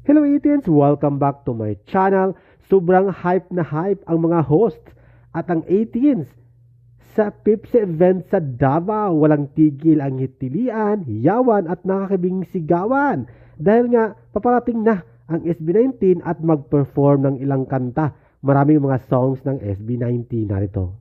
Hello 18s! Welcome back to my channel. Sobrang hype na hype ang mga hosts at ang 18s. Sa Pipsi event sa Davao, walang tigil ang hitilian, yawan at nakakibing sigawan. Dahil nga, paparating na ang SB19 at mag-perform ng ilang kanta. Maraming mga songs ng SB19 narito.